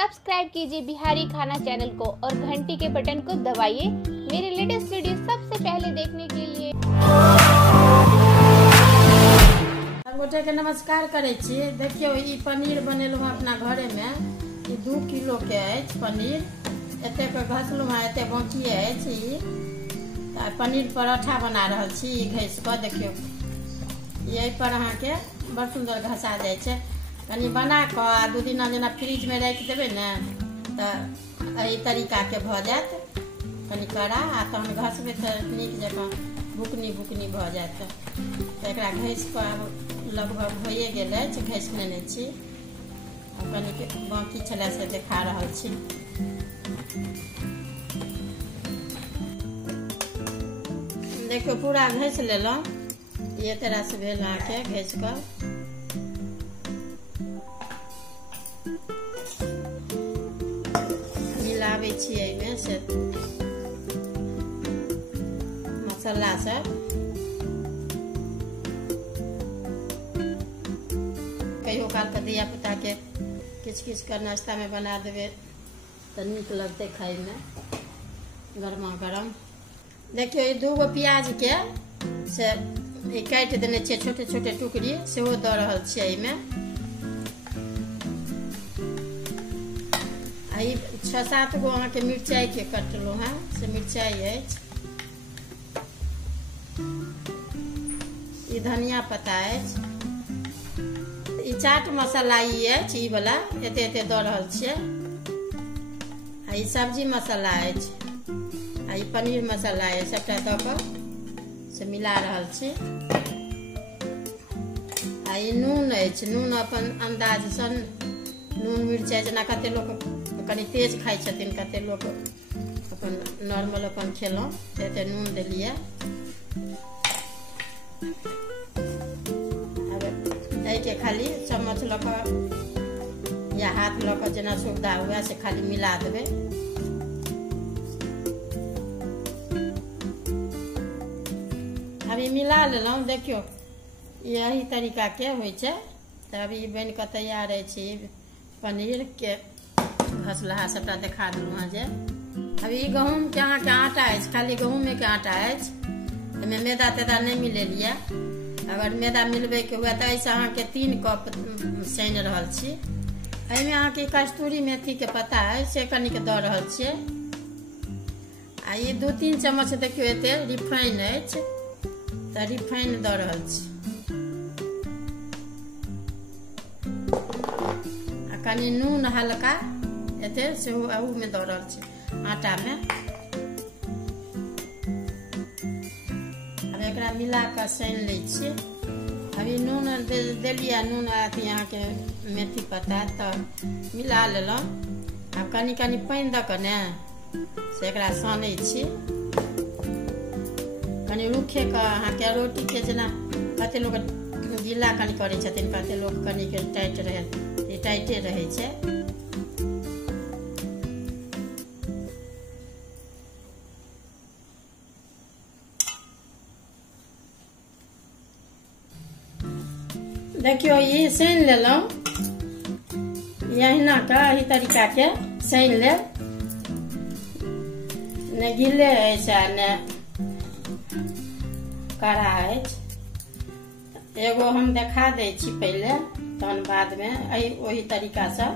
Subscribe कीजिए बिहारी खाना channel को और घंटी के बटन को दबाइए मेरे लेटेस्ट वीडियो सबसे पहले देखने के लिए। सब गोटे के नमस्कार करे छी। देखियो ई पनीर बनेलू अपना घरे में। ई 2 किलो के अछि पनीर। एते के घसलू है, एते बाकी अछि। ई पनीर पराठा बना रहल छी। ई घस के देखियो यही पर अहाँ के बड़ सुंदर घसा जाय छै। कनी बना के 2 दिन जेना फ्रिज में रख देबे ने त एही तरीका के भ जात। कनी कड़ा आ तहन घसबे त नीक जकां बुकनी भ जात। एकरा घस के लगभग होइए गेल अछि। घस लेने छी। कनी बाकी छले से देखा रहल छी। देखियो पूरा घस लेलहुँ। ये तरह से भेल अहाँके घस के। मिलाबै छी एहिमे से मसाला सब। कहियो काल के धिया पुता के किछ के नाश्ता में बना देवे तो नीक लगते खाए में गरमा गरम। देखियो ये 2 गो प्याज के से काट देने छे छोटे छोटे टुकड़ी सेहो द रहल छी एहिमे। आई 6-7 गो अहाँ के मिरचाई के कटलू है से मिरचाई अछि। ई धनिया पत्ता अछि। ई चाट मसाला ई अछि। ई वाला एते एते द रहल छियै। आ ई सब्जी मसाला अछि। आ ई पनीर मसाला है। सबटा द के से मिला रहल छी। आ ई नून अछि। नून अपन अंदाज से नून मिरचाई जेना कते लोग कनी तेज खाइ छथिन, कते लोग अपन नॉर्मल अपन खेलौं एते नून देलिए। के खाली चम्मच लऽ कऽ या हाथ लऽ कऽ जेना सुविधा हुए से खाली मिला देबै। अभी मिला लेलहुँ। देखियो यही तरीका के होइ छै। तऽ अभी बन कऽ तैयार अछि पनीर के घसलहा सबटा देखा देलहुँ हँ जे। अभी गहूम के अहाँके आटा अछि। खाली गहूमे के आटा अछि। एहिमे मैदा तैदा नहीं मिलेलिए। अगर मैदा मिलबे के हुए तो ऐसे अहाँ के 3 कप सान रहल छी। एहिमे अहाँ के कस्तूरी मेथी के पत्ता है से कनिक द रहल छियै। आ ये 2-3 चम्मच देखियो एते रिफाइन अछि त रिफाइन द रहल छी। आ कनी नून हल्का एते सेहो अहू में द रहल छी आटा में। एकरा मिला के सान लै छी। अभी नून देलिए नून अथी यहाँ के मेथी पत्ता तऽ मिला लेलहुँ। आब कनी कनी पानि द के ने से एकरा सानै छी। कनी रूखे के अहाँ के रोटी के जेना कते लोग गीला कनी करे छथिन, कते लोग कनी के टाइट रहे टाइटे रहे छै। देखियो ये सान लेलहुँ। यहिना का एही तरीका के सान ले। ने गिले अछि आ ने कड़ा अछि। एगो हम देखा दै छी पहले, तहन बाद में ओही तरीका से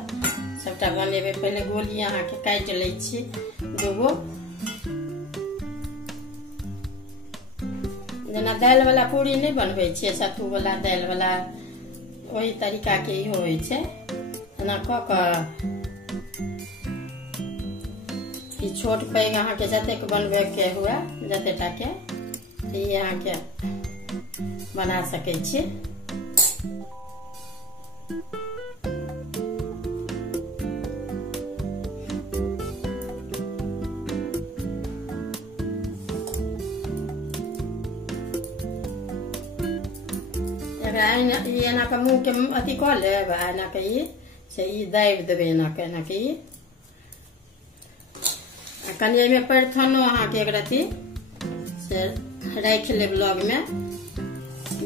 सबटा बनेबे। पहले गोली अहाँ के काट लै छी 2 गो। जेना दालि वाला पूरी नहीं बनबै छियै, सत्तू वाला दालि वाला वही तरीका के इहो होइ छै। एना क के ई छोट पैघ अहाँ के जतेक बनबे के हुए जतेटा के ई अहाँ के बना सकै छी। एना के मुँह के अथी कऽ लेब। एना के ई से ई दाबि देबै एना के ई। कनी एहिमे परथनो अहाँ के एक रत्ती से राखि लेब लग में।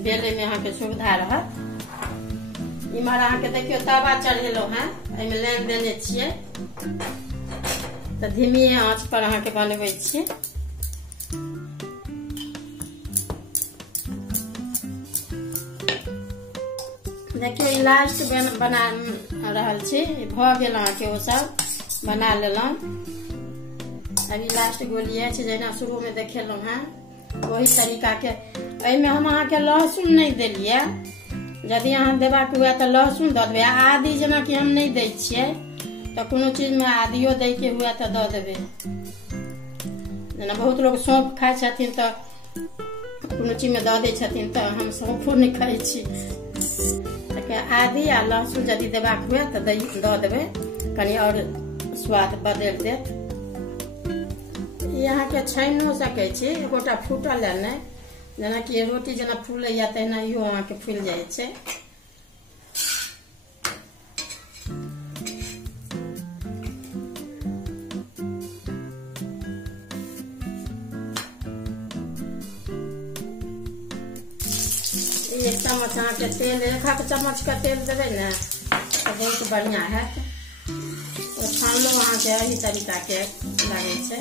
बेले में अहाँ के सुविधा रहत। इमहर अहाँ के देखियो तवा चढ़ेलहुँ हैं। एहिमे लाइन देने छियै तऽ धीमी आंच पर अहाँके बनबै छियै। देखियो ई लास्ट बना रहल छी, भऽ गेल अहाँके ओ सब बना लेलहुँ। अभी लास्ट गोली अछि जेना शुरू में देखेलहुँ हैं वही तरीका के। एहिमे हम अहाँके लहसुन नहीं देलियै, यदि अहाँ देबाक हुए तऽ लहसुन दऽ देबै। आदि जेना कि हम नहीं दै छियै तऽ कोनो चीज में आदियो दै के हुए तऽ दऽ देबै। जेना बहुत लोग सौंफ खाइ छथिन तऽ कोनो चीज में दऽ दै छथिन, तऽ हम सौंफो नहीं खाइ छी। आदि आ लहसुन यदि देबाक हुए तऽ दऽ देबै, कनी और स्वाद बदल देत। यहाँ के छानियो सकै छी, एगोटा फूटल है नहीं, जेना कि रोटी जेना फूले या तहिना इहो अहाँ के फूल जाए छै। एक चम्मच अहाँ के तेल, 1 चम्मच का तेल देवे ना तो बहुत बढ़िया है। तो छानलो अहाँ के यही तरीका के लगे छै।